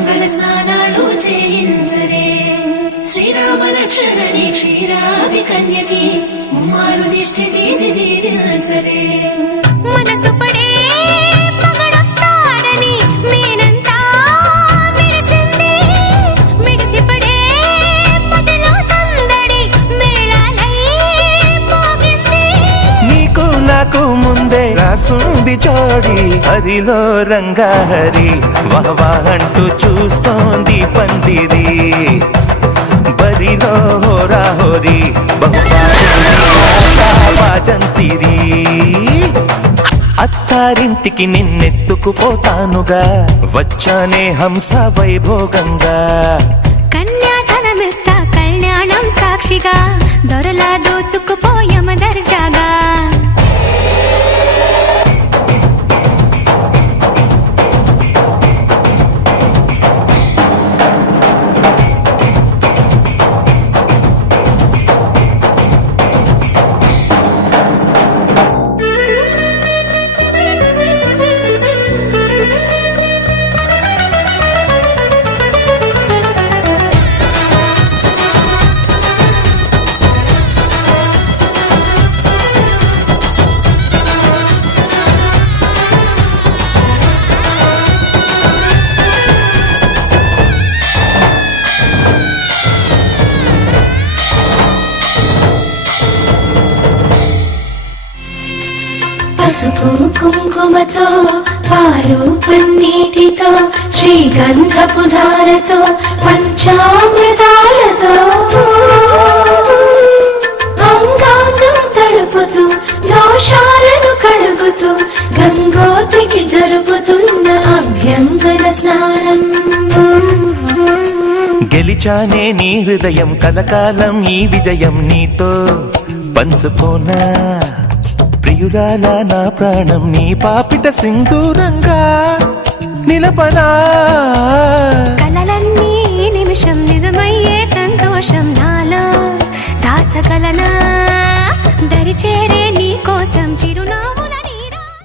మంగళ స్నానాలు చేయించరే శ్రీరామ రక్షణని క్షీరాది కన్యకి ముమ్మారు దిష్టి తీసి దీవించరే మనసు పడే మగడొస్తాడని మేనంతా మెరిసింది మిడిసి పడే మదిలో సందడి మేళాలై మోగింది నీకు నాకు ముందే రాసుంది జోడి హరిలో రంగా హరి వహవా అంటూ చూస్తోంది పందిరి బరిలో హోరా హోరి బహుబాజంతిరి అత్తారింటికి నిన్నెత్తుకుపోతానుగా వచ్చానే హంస వైభోగంగా కన్యాధనమిస్తా కళ్యాణం సాక్షిగా దొరలా దోచుకుపోయమ దర్జాగా పసుపు కుంకుమతో పాలు పన్నీటితో శ్రీగంధపు ధారతో పంచామృతాలతో అంగాంగం తడుపుతూ దోషాలను కడుగుతూ గంగోత్రికి జరుపుతున్న అభ్యంగన స్నానం గెలిచానే నీ హృదయం కలకాలం ఈ విజయం నీతో పంచుకోనా ప్రియురాల నా ప్రాణం నీ పాపిట సింధూరంగా నిలపనా కలలన్నీ నిమిషం నిజమయ్యే సంతోషం నాలో దాచగలనా దరిచేరే నీ కోసం చిరునా